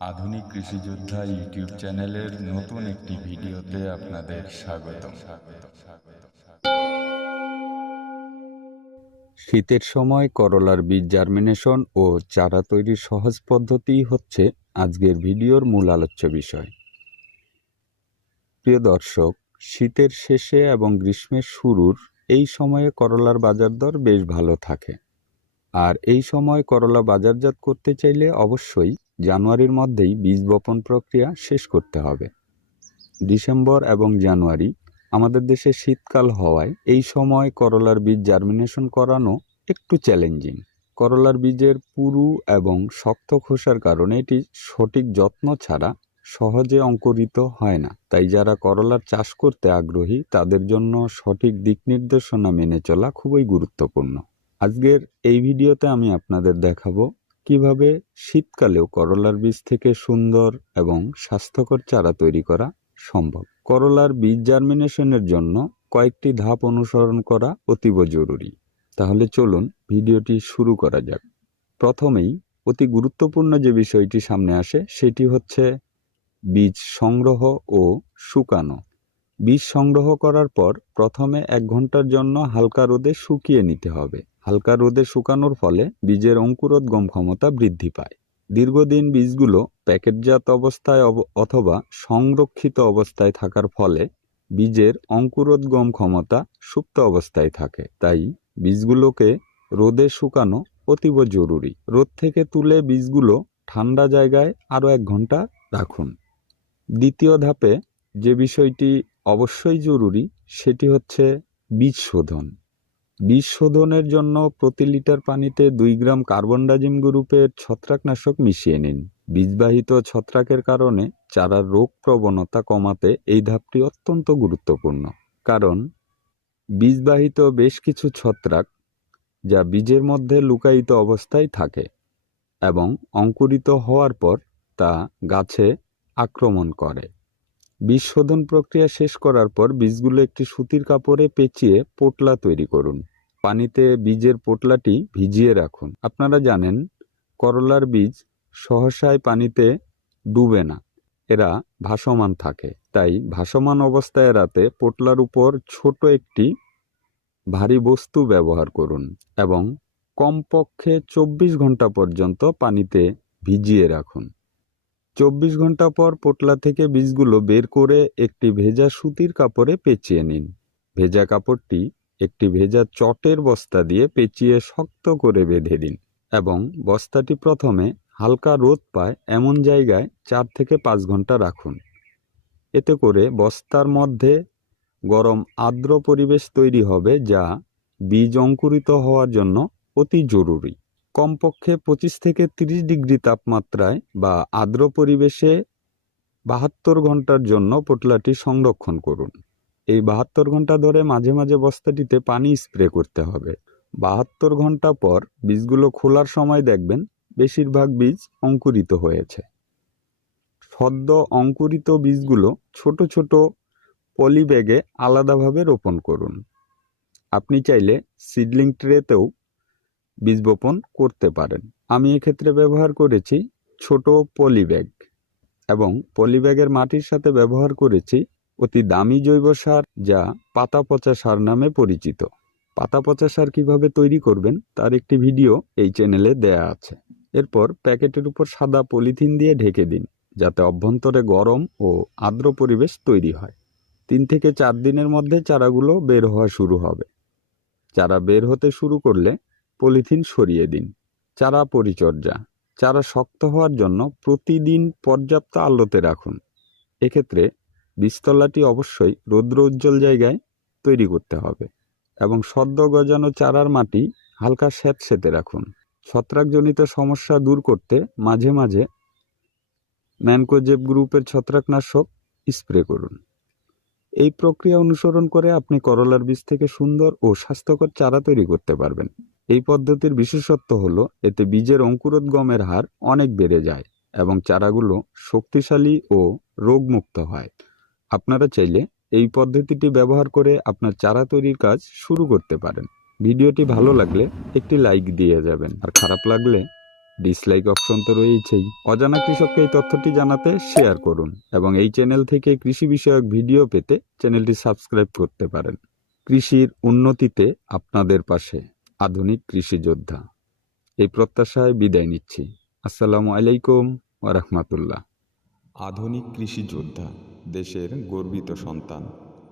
আধুনিক কৃষিযোদ্ধা ইউটিউব চ্যানেলের নতুন একটি ভিডিওতে আপনাদের স্বাগতম। শীতের সময় করলার বীজ জার্মিনেশন ও চারা তৈরির সহজ পদ্ধতিই হচ্ছে আজকের ভিডিওর মূল আলোচ্য বিষয়। প্রিয় দর্শক, শীতের শেষে এবং গ্রীষ্মের শুরুর এই সময়ে করলার বাজার দর বেশ ভালো থাকে। আর এই সময় করলা বাজারজাত করতে চাইলে অবশ্যই জানুয়ারির মধ্যেই বীজ বপন প্রক্রিয়া শেষ করতে হবে। ডিসেম্বর এবং জানুয়ারি আমাদের দেশে শীতকাল হওয়ায় এই সময় করলার বীজ জার্মিনেশন করানো একটু চ্যালেঞ্জিং করলার বীজের পুরু এবং শক্ত খোসার কারণে এটি সঠিক যত্ন ছাড়া সহজে অঙ্কুরিত হয় না। তাই যারা করলার চাষ করতে আগ্রহী, তাদের জন্য সঠিক দিক নির্দেশনা মেনে চলা খুবই গুরুত্বপূর্ণ। আজকের এই ভিডিওতে আমি আপনাদের দেখাবো কীভাবে শীতকালেও করলার বীজ থেকে সুন্দর এবং স্বাস্থ্যকর চারা তৈরি করা সম্ভব? করলার বীজ জার্মিনেশনের জন্য কয়েকটি ধাপ অনুসরণ করা অতীব জরুরি। তাহলে চলুন ভিডিওটি শুরু করা যাক। প্রথমেই অতি গুরুত্বপূর্ণ যে বিষয়টি সামনে আসে, সেটি হচ্ছে বীজ সংগ্রহ ও শুকানো। বীজ সংগ্রহ করার পর প্রথমে এক ঘণ্টার জন্য হালকা রোদে শুকিয়ে নিতে হবে। হালকা রোদে শুকানোর ফলে বীজের অঙ্কুরোদ্গম ক্ষমতা বৃদ্ধি পায়। দীর্ঘদিন বীজগুলো প্যাকেটজাত অবস্থায় অব- অথবা সংরক্ষিত অবস্থায় থাকার ফলে বীজের অঙ্কুরোদ্গম ক্ষমতা সুপ্ত অবস্থায় থাকে। তাই বীজগুলোকে রোদে শুকানো অতীব জরুরি। রোদ থেকে তুলে বীজগুলো ঠান্ডা জায়গায় আরও এক ঘণ্টা রাখুন। দ্বিতীয় ধাপে যে বিষয়টি অবশ্যই জরুরি, সেটি হচ্ছে বীজ শোধন। বীজ শোধনের জন্য প্রতি লিটার পানিতে দুই গ্রাম কার্বন ডাজিম গ্রুপের ছত্রাকনাশক মিশিয়ে নিন। বীজবাহিত ছত্রাকের কারণে চারার রোগ প্রবণতা কমাতে এই ধাপটি অত্যন্ত গুরুত্বপূর্ণ। কারণ, বীজবাহিত বেশ কিছু ছত্রাক যা বীজের মধ্যে লুকায়িত অবস্থায় থাকে এবং অঙ্কুরিত হওয়ার পর তা গাছে আক্রমণ করে। বীজ শোধন প্রক্রিয়া শেষ করার পর বীজগুলো একটি সুতির কাপড়ে পেঁচিয়ে পোটলা তৈরি করুন। পানিতে বীজের পোটলাটি ভিজিয়ে রাখুন। আপনারা জানেন, করলার বীজ সহসায় পানিতে ডুবে না। এরা ভাসমান থাকে। তাই ভাসমান অবস্থায় এড়াতে পোটলার উপর ছোট একটি ভারী বস্তু ব্যবহার করুন এবং কমপক্ষে চব্বিশ ঘণ্টা পর্যন্ত পানিতে ভিজিয়ে রাখুন। চব্বিশ ঘণ্টা পর পোটলা থেকে বীজগুলো বের করে একটি ভেজা সুতির কাপড়ে পেঁচিয়ে নিন। ভেজা কাপড়টি একটি ভেজা চটের বস্তা দিয়ে পেঁচিয়ে শক্ত করে বেঁধে দিন এবং বস্তাটি প্রথমে হালকা রোদ পায় এমন জায়গায় চার থেকে পাঁচ ঘণ্টা রাখুন। এতে করে বস্তার মধ্যে গরম আর্দ্র পরিবেশ তৈরি হবে যা বীজ অঙ্কুরিত হওয়ার জন্য অতি জরুরি। কমপক্ষে পঁচিশ থেকে তিরিশ ডিগ্রি তাপমাত্রায় বা আর্দ্র পরিবেশে বাহাত্তর ঘণ্টার জন্য পোটলাটি সংরক্ষণ করুন। এই বাহাত্তর ঘণ্টা ধরে মাঝে মাঝে বস্তাটিতে পানি স্প্রে করতে হবে। বাহাত্তর ঘণ্টা পর বীজগুলো খোলার সময় দেখবেন বেশিরভাগ বীজ অঙ্কুরিত হয়েছে। সদ্য অঙ্কুরিত বীজগুলো ছোট ছোট পলি ব্যাগে আলাদাভাবে রোপণ করুন। আপনি চাইলে সিডলিং ট্রেতেও বীজ বপন করতে পারেন। আমি এক্ষেত্রে ব্যবহার করেছি ছোট পলি ব্যাগ এবং পলি ব্যাগের মাটির সাথে ব্যবহার করেছি অতি দামি জৈব সার যা পাতা পচা সার নামে পরিচিত। পাতা পচা সার কীভাবে তৈরি করবেন তার একটি ভিডিও এই চ্যানেলে দেয়া আছে। এরপর প্যাকেটের উপর সাদা পলিথিন দিয়ে ঢেকে দিন যাতে অভ্যন্তরে গরম ও আর্দ্র পরিবেশ তৈরি হয়। তিন থেকে চার দিনের মধ্যে চারাগুলো বের হওয়া শুরু হবে। চারা বের হতে শুরু করলে পলিথিন সরিয়ে দিন। চারা পরিচর্যা। চারা শক্ত হওয়ার জন্য প্রতিদিন পর্যাপ্ত আলোতে রাখুন। এক্ষেত্রে বীজতলাটি অবশ্যই রৌদ্র উজ্জ্বল জায়গায় তৈরি করতে হবে এবং সদ্য গজানো চারার মাটি হালকা স্যাঁতসেঁতে রাখুন। ছত্রাকজনিত সমস্যা দূর করতে মাঝে মাঝে ম্যানকোজেব গ্রুপের ছত্রাকনাশক স্প্রে করুন। এই প্রক্রিয়া অনুসরণ করে আপনি করলার বীজ থেকে সুন্দর ও স্বাস্থ্যকর চারা তৈরি করতে পারবেন। এই পদ্ধতির বিশেষত্ব হলো, এতে বীজের অঙ্কুরোদ্গমের হার অনেক বেড়ে যায় এবং চারাগুলো শক্তিশালী ও রোগমুক্ত হয়। আপনারা চাইলে এই পদ্ধতিটি ব্যবহার করে আপনার চারা তৈরির কাজ শুরু করতে পারেন। ভিডিওটি ভালো লাগলে একটি লাইক দিয়ে যাবেন, আর খারাপ লাগলে ডিসলাইক অপশন তো রয়েছেই অজানা কৃষককে এই তথ্যটি জানাতে শেয়ার করুন এবং এই চ্যানেল থেকে কৃষি বিষয়ক ভিডিও পেতে চ্যানেলটি সাবস্ক্রাইব করতে পারেন। কৃষির উন্নতিতে আপনাদের পাশে। আধুনিক কৃষি যোদ্ধা। এই প্রত্যাশায় বিদায় নিচ্ছি। আসসালামু আলাইকুম ওরহমতুল্লাহ আধুনিক কৃষি যোদ্ধা, দেশের গর্বিত সন্তান।